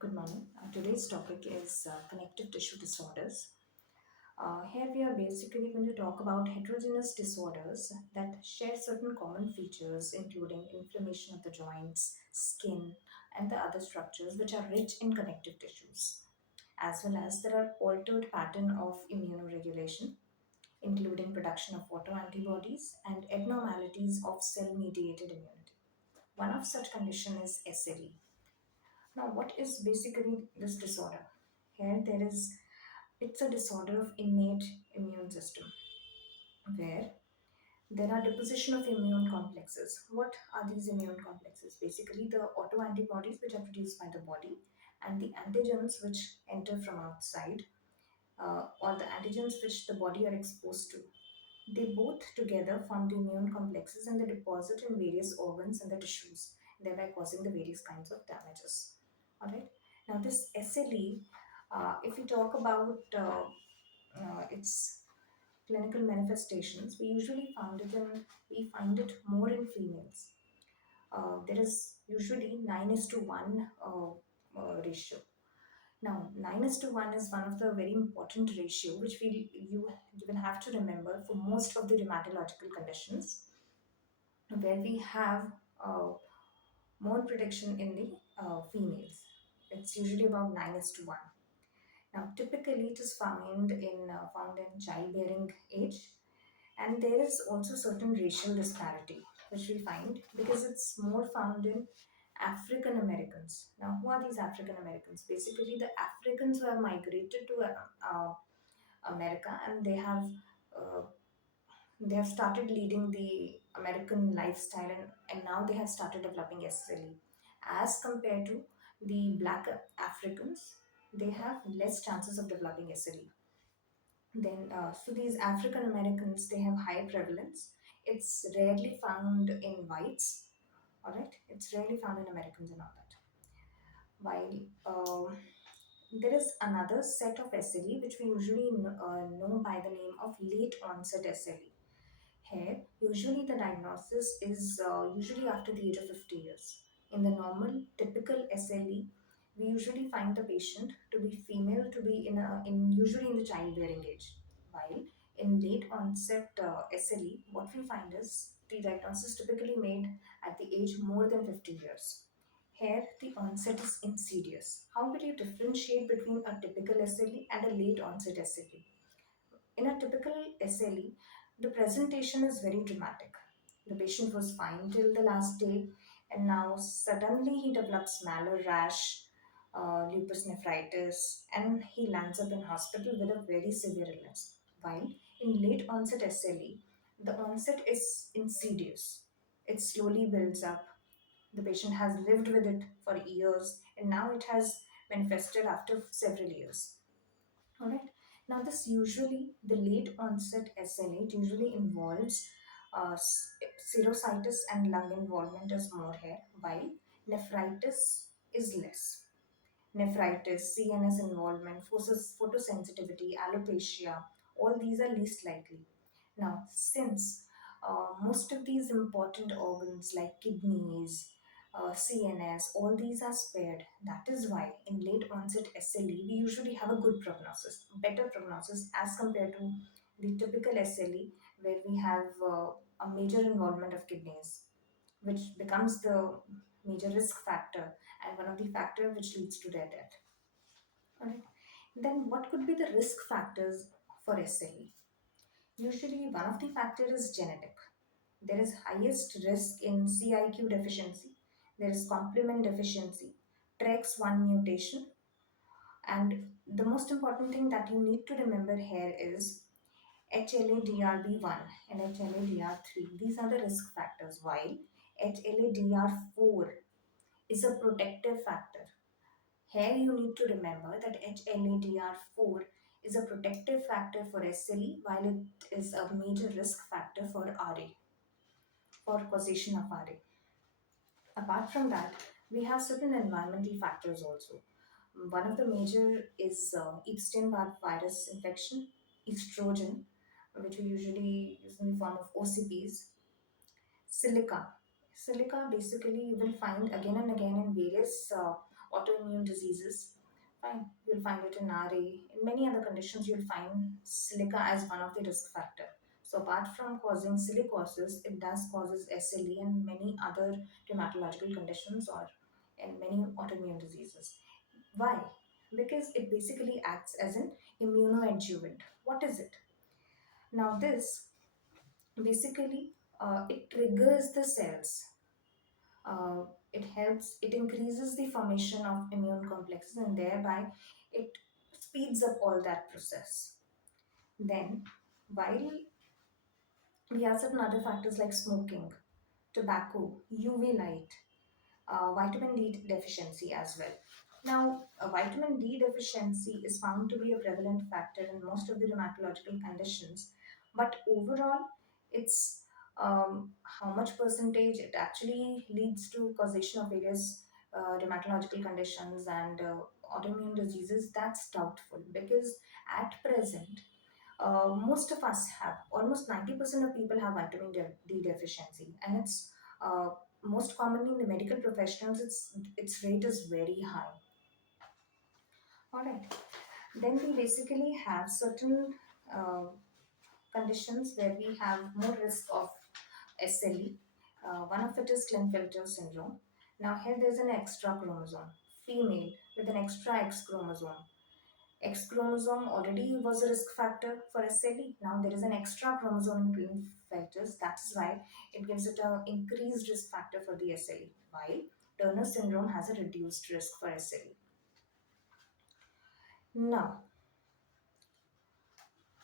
Good morning. Today's topic is connective tissue disorders. Here we are basically going to talk about heterogeneous disorders that share certain common features, including inflammation of the joints, skin, and the other structures which are rich in connective tissues, as well as there are altered pattern of immunoregulation, including production of autoantibodies and abnormalities of cell-mediated immunity. One of such condition is SLE. Now, what is basically this disorder? Here, it's a disorder of innate immune system where there are deposition of immune complexes. What are these immune complexes? Basically, the autoantibodies which are produced by the body and the antigens which enter from outside, or the antigens which the body are exposed to. They both together form the immune complexes and they deposit in various organs and the tissues, thereby causing the various kinds of damages. All right. Now, this SLE, if we talk about its clinical manifestations, we find it more in females. There is usually 9 is to 1 ratio. Now, 9 is to 1 is one of the very important ratio which you will have to remember for most of the rheumatological conditions where we have uh, more protection in the females. It's usually about 9 is to 1. Now, typically it is found in childbearing age, and there is also certain racial disparity which we find because it's more found in African Americans. Now, who are these African Americans? Basically, the Africans who have migrated to America, and uh, they have started leading the American lifestyle, and now they have started developing SLE. As compared to the black Africans, they have less chances of developing SLE. So these African Americans, they have high prevalence. It's rarely found in whites, all right? It's rarely found in Americans and all that. While there is another set of SLE which we usually know by the name of late onset SLE. Here, usually the diagnosis is usually after the age of 50 years. In the normal, typical SLE, we usually find the patient to be female, to be in usually in the childbearing age. While in late onset SLE, what we find is the diagnosis typically made at the age more than 50 years. Here, the onset is insidious. How will you differentiate between a typical SLE and a late onset SLE? In a typical SLE, the presentation is very dramatic. The patient was fine till the last day, and now suddenly he develops mallar rash, lupus nephritis, and he lands up in hospital with a very severe illness. While in late onset SLE, the onset is insidious. It slowly builds up. The patient has lived with it for years, and now it has manifested after several years. All right. Now, the late onset SLA usually involves serositis and lung involvement is more here, while nephritis is less. Nephritis, CNS involvement, photosensitivity, alopecia, all these are least likely. Now, since most of these important organs like kidneys, CNS, all these are spared. That is why in late onset SLE, we usually have a good prognosis, better prognosis as compared to the typical SLE where we have a major involvement of kidneys, which becomes the major risk factor and one of the factor which leads to their death. All right. Then what could be the risk factors for SLE? Usually, one of the factors is genetic. There is highest risk in CIQ deficiency. There is complement deficiency, TREX1 mutation, and the most important thing that you need to remember here is HLA-DRB1 and HLA-DR3. These are the risk factors. While HLA-DR4 is a protective factor. Here you need to remember that HLA-DR4 is a protective factor for SLE while it is a major risk factor for RA, for causation of RA. Apart from that, we have certain environmental factors also. One of the major is Epstein-Barr virus infection, estrogen, which we usually use in the form of OCPs, silica. Silica basically you will find again and again in various autoimmune autoimmune diseases, fine, you'll find it in RA. In many other conditions, you'll find silica as one of the risk factor. So apart from causing silicosis, it does causes SLE and many other rheumatological conditions or in many autoimmune diseases. Why? Because it basically acts as an immunoadjuvant. What is it? Now this basically it triggers the cells. uh, it helps, it increases the formation of immune complexes and thereby it speeds up all that process. Then, while we have certain other factors like smoking, tobacco, UV light, vitamin D deficiency as well. Now, vitamin D deficiency is found to be a prevalent factor in most of the rheumatological conditions, but overall, it's how much percentage it actually leads to causation of various rheumatological conditions and autoimmune diseases, that's doubtful because at present most of us have, almost 90% of people have vitamin D deficiency, and it's most commonly in the medical professionals, its rate is very high. All right. Then we basically have certain uh, conditions where we have more risk of SLE. One of it is Klinefelter syndrome. Now here there's an extra chromosome, female with an extra X chromosome. X chromosome already was a risk factor for SLE. Now there is an extra chromosome in Klinefelter's. That is why it gives it an increased risk factor for the SLE, while Turner syndrome has a reduced risk for SLE. Now,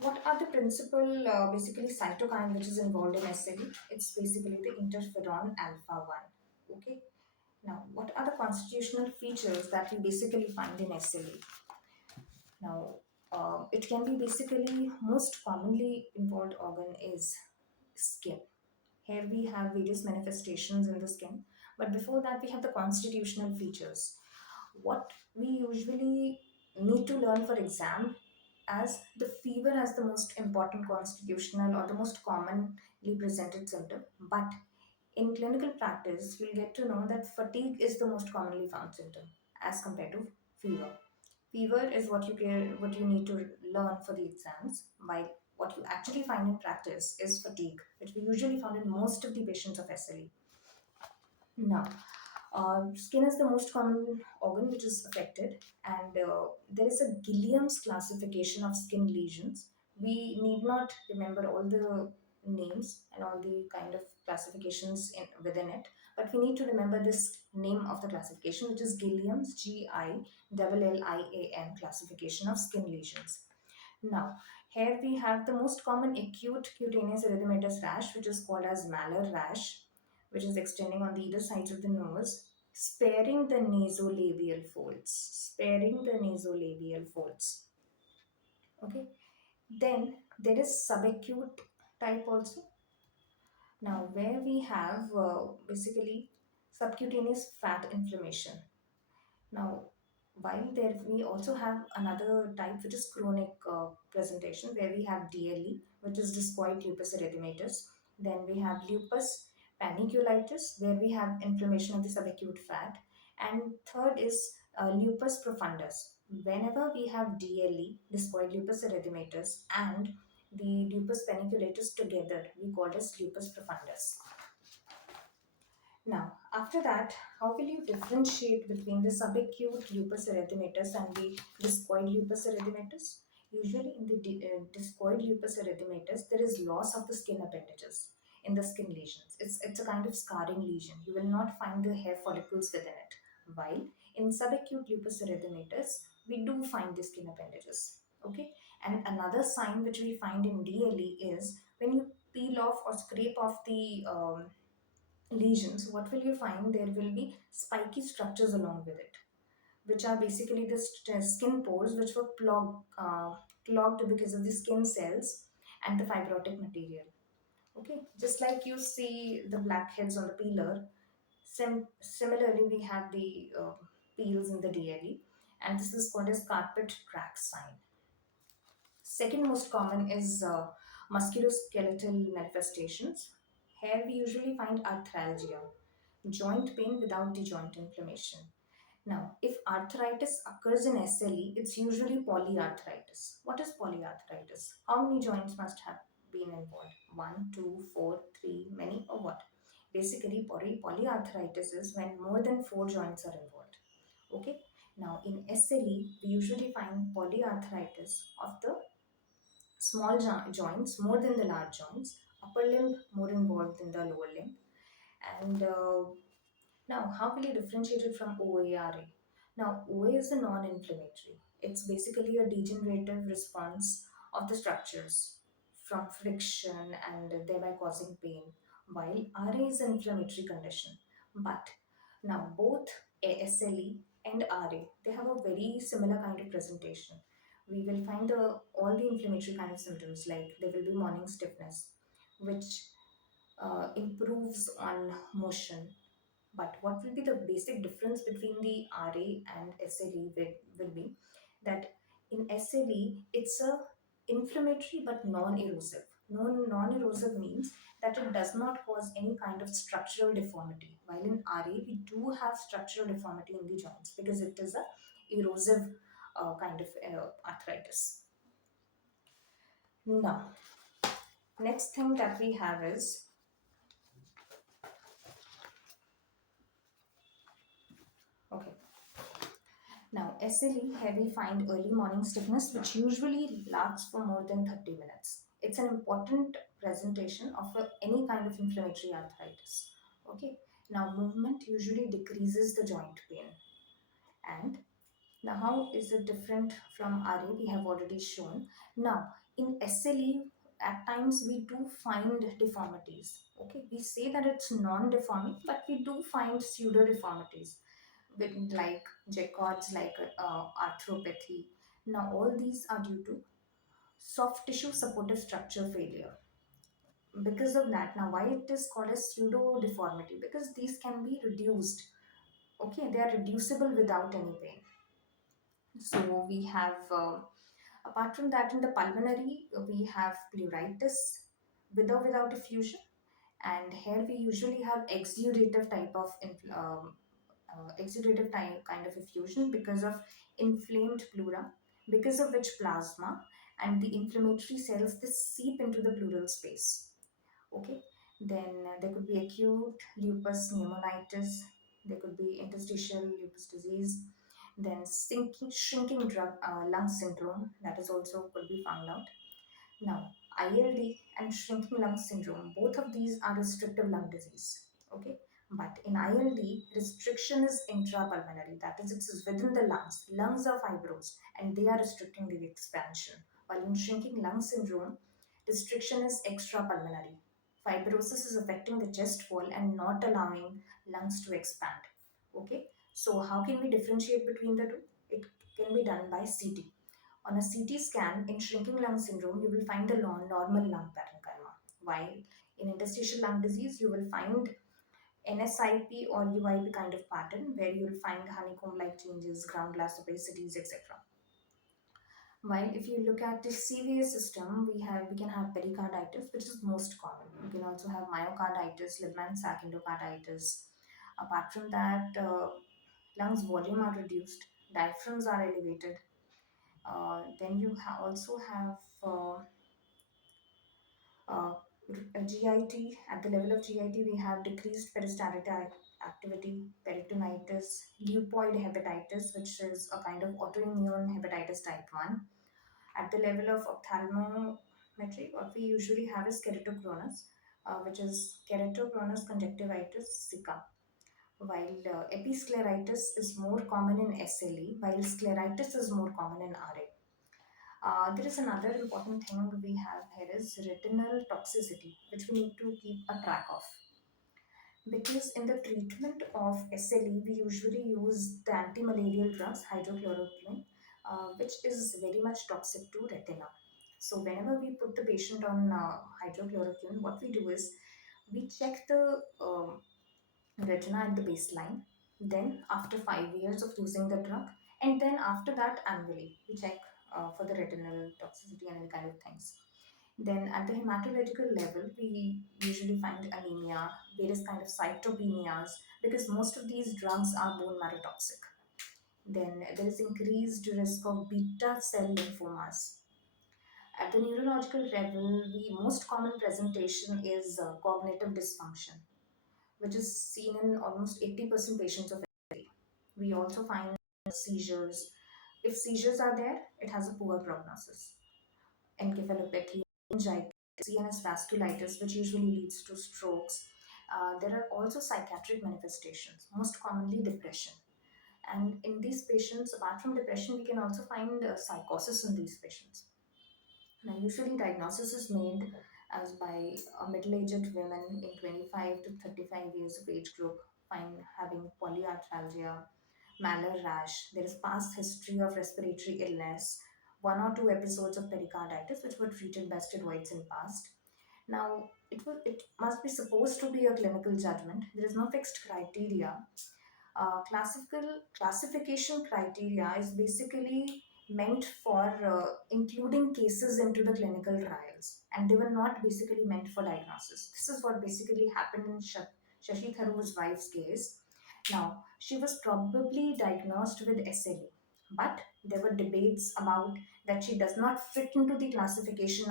what are the principal basically cytokine which is involved in SLE? It's basically the interferon alpha 1. Okay. Now, what are the constitutional features that we basically find in SLE? Now, it can be basically most commonly involved organ is skin. Here we have various manifestations in the skin, but before that we have the constitutional features. What we usually need to learn for exam as the fever as the most important constitutional or the most commonly presented symptom, but in clinical practice you'll get to know that fatigue is the most commonly found symptom as compared to fever. Fever is what you need to learn for the exams, while what you actually find in practice is fatigue, which we usually found in most of the patients of SLE. Now, skin is the most common organ which is affected, and there is a Gilliam's classification of skin lesions. We need not remember all the names and all the kind of classifications within it, but we need to remember this name of the classification, which is Gilliam's GILLIAN classification of skin lesions. Now, here we have the most common acute cutaneous erythematous rash, which is called as malar rash, which is extending on the either sides of the nose, sparing the nasolabial folds. Sparing the nasolabial folds. Okay. Then there is subacute type also. Now, where we have basically subcutaneous fat inflammation. Now, while there we also have another type which is chronic presentation where we have DLE, which is discoid lupus erythematous. Then we have lupus paniculitis where we have inflammation of the subacute fat. And third is lupus profundus. Whenever we have DLE, discoid lupus erythematous, and the lupus paniculitis together, we call it as lupus profundus. Now, after that, how will you differentiate between the subacute lupus erythematous and the discoid lupus erythematous? Usually, in the discoid lupus erythematous, there is loss of the skin appendages in the skin lesions. It's a kind of scarring lesion. You will not find the hair follicles within it. While in subacute lupus erythematous, we do find the skin appendages. Okay, and another sign which we find in DLE is when you peel off or scrape off the lesions, what will you find? There will be spiky structures along with it, which are basically the skin pores which were clogged because of the skin cells and the fibrotic material. Okay, just like you see the blackheads on the peeler, similarly we have the peels in the DLE, and this is called as carpet crack sign. Second most common is musculoskeletal manifestations. Here we usually find arthralgia, joint pain without the joint inflammation. Now, if arthritis occurs in SLE, it's usually polyarthritis. What is polyarthritis? How many joints must have been involved? One, two, four, three, many, or what? Basically, polyarthritis is when more than four joints are involved. Okay. Now, in SLE, we usually find polyarthritis of the small joints more than the large joints, upper limb more involved than the lower limb, and now, how will you differentiate it from OARA? Now, OA is a non-inflammatory. It's basically a degenerative response of the structures from friction and thereby causing pain, while RA is an inflammatory condition. But now both ASLE and RA, they have a very similar kind of presentation. We will find all the inflammatory kind of symptoms like there will be morning stiffness, which improves on motion, but what will be the basic difference between the RA and SLE will be that in SLE it's a inflammatory but non-erosive. Non-erosive means that it does not cause any kind of structural deformity. While in RA we do have structural deformity in the joints because it is a erosive kind of arthritis. Now, next thing that we have is okay. Now, SLE, here we find early morning stiffness, which usually lasts for more than 30 minutes. It's an important presentation of any kind of inflammatory arthritis. Okay. Now, movement usually decreases the joint pain. And now, how is it different from RA? We have already shown. Now, in SLE, at times we do find deformities. Okay, we say that it's non-deforming, but we do find pseudo deformities with like Jacquard's, like arthropathy. Now, all these are due to soft tissue supportive structure failure. Because of that, now why it is called a pseudo deformity? Because these can be reduced. Okay, they are reducible without any pain. So we have, apart from that, in the pulmonary, we have pleuritis with or without effusion, and here we usually have exudative type of exudative type kind of effusion because of inflamed pleura, because of which plasma and the inflammatory cells they seep into the pleural space. Okay, then there could be acute lupus pneumonitis, there could be interstitial lupus disease, then shrinking lung syndrome that is also could be found out. Now, ILD and shrinking lung syndrome, both of these are restrictive lung disease. Okay, but in ILD, restriction is intrapulmonary, that is, it's within the lungs. Lungs are fibrous and they are restricting the expansion. While in shrinking lung syndrome, restriction is extrapulmonary. Fibrosis is affecting the chest wall and not allowing lungs to expand. Okay, so how can we differentiate between the two? It can be done by CT. On a CT scan, in shrinking lung syndrome, you will find the normal lung parenchyma, while in interstitial lung disease, you will find NSIP or UIP kind of pattern where you will find honeycomb-like changes, ground glass opacities, etc. While if you look at the CVA system, we can have pericarditis, which is most common. You can also have myocarditis, Liebman-Sack endocarditis. Apart from that, lungs volume are reduced, diaphragms are elevated, then you also have uh, GIT. At the level of GIT, we have decreased peristaltic activity, peritonitis, leukoid hepatitis, which is a kind of autoimmune hepatitis type 1. At the level of ophthalmometry, what we usually have is keratoconus, which is keratoconus conjunctivitis, Zika. While episcleritis is more common in SLE, while scleritis is more common in RA. There is another important thing we have here is retinal toxicity, which we need to keep a track of. Because in the treatment of SLE, we usually use the anti-malarial drugs, hydrochloroquine, which is very much toxic to retina. So whenever we put the patient on hydrochloroquine, what we do is we check the retina at the baseline, then after 5 years of using the drug, and then after that annually we check for the retinal toxicity and any kind of things. Then at the hematological level, we usually find anemia, various kind of cytopenias, because most of these drugs are bone marrow toxic. Then there is increased risk of beta cell lymphomas. At the neurological level, the most common presentation is cognitive dysfunction, which is seen in almost 80% patients of SLE. We also find seizures. If seizures are there, it has a poor prognosis. Encephalopathy, meningitis, CNS vasculitis, which usually leads to strokes. There are also psychiatric manifestations, most commonly depression. And in these patients, apart from depression, we can also find psychosis in these patients. Now, usually diagnosis is made as by middle-aged women in 25 to 35 years of age group, find having polyarthralgia, malar rash. There is past history of respiratory illness, one or two episodes of pericarditis, which were treated by steroids in past. Now, it must be supposed to be a clinical judgment. There is no fixed criteria. Classical classification criteria is basically meant for including cases into the clinical trials, and they were not basically meant for diagnosis. This is what basically happened in Shashi Tharoor's wife's case. Now, she was probably diagnosed with SLE, but there were debates about that she does not fit into the classification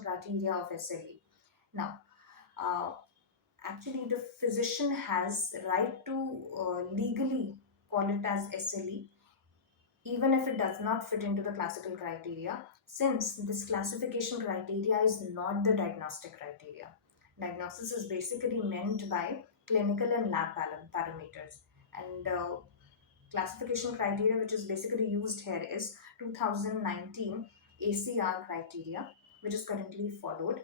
criteria of SLE. Now, uh, actually the physician has right to legally call it as SLE even if it does not fit into the classical criteria, since this classification criteria is not the diagnostic criteria. Diagnosis is basically meant by clinical and lab parameters, and classification criteria which is basically used here is 2019 ACR criteria, which is currently followed.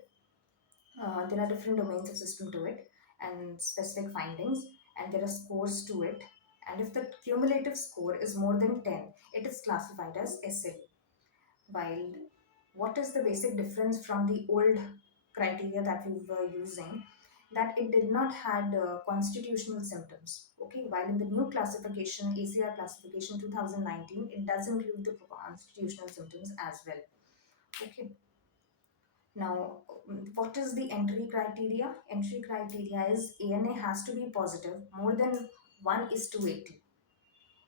There are different domains of system to it and specific findings, and there are scores to it. And if the cumulative score is more than 10, it is classified as SLE. While what is the basic difference from the old criteria that we were using? That it did not had constitutional symptoms. Okay, while in the new classification, ACR classification 2019, it does include the constitutional symptoms as well. Okay, now, what is the entry criteria? Entry criteria is ANA has to be positive, more than 1 is to 80.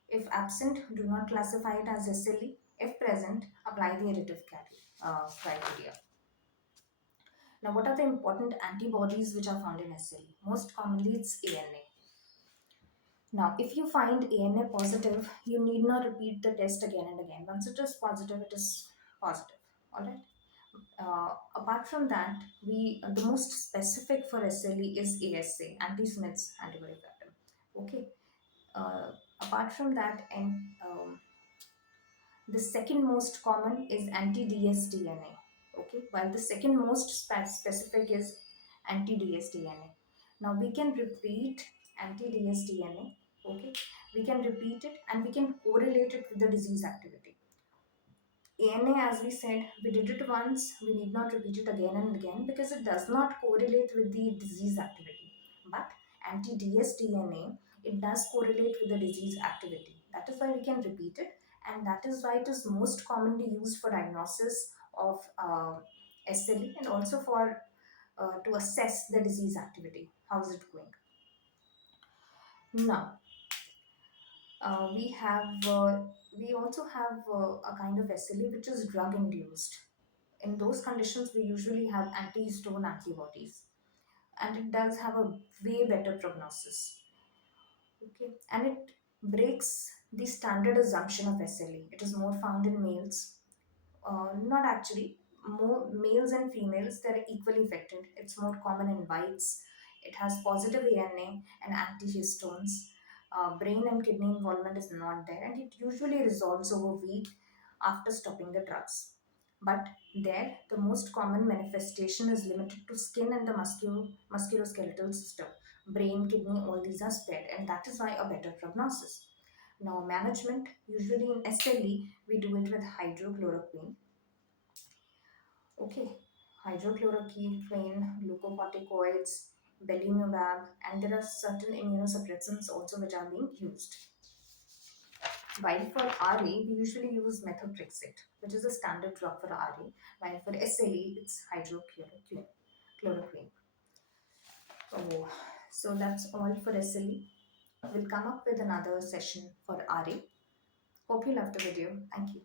If absent, do not classify it as SLE. If present, apply the additive criteria. Now, what are the important antibodies which are found in SLE? Most commonly, it's ANA. Now, if you find ANA positive, you need not repeat the test again and again. Once it is positive, it is positive. All right. Apart from that, we the most specific for SLE is ASA, anti-Smith's antibody pattern. Okay. Apart from that, and the second most common is anti-dsDNA. Okay, while the second most specific is anti-dsDNA. Now we can repeat anti-dsDNA. Okay, we can repeat it and we can correlate it with the disease activity. ANA, as we said, we did it once, we need not repeat it again and again because it does not correlate with the disease activity. But anti-dsDNA, it does correlate with the disease activity. That is why we can repeat it, and that is why it is most commonly used for diagnosis of SLE and also for to assess the disease activity. How is it going? Now, we have we also have a kind of SLE which is drug induced. In those conditions, we usually have anti-histamine antibodies, and it does have a way better prognosis. Okay, and it breaks the standard assumption of SLE. It is more found in males, not actually. More males and females, they're equally affected. It's more common in whites. It has positive ANA and antihistones. Brain and kidney involvement is not there, and it usually resolves over a week after stopping the drugs. But there, the most common manifestation is limited to skin and the musculoskeletal system. Brain, kidney, all these are spared, and that is why a better prognosis. Now, management, usually in SLE, we do it with hydrochloroquine. Okay, hydrochloroquine, glucocorticoids, belimumab, and there are certain immunosuppressants also which are being used. While for RA, we usually use methotrexate, which is a standard drug for RA, while for SLE, it's hydrochloroquine. Chloroquine. So that's all for SLE. We'll come up with another session for RA. Hope you loved the video. Thank you.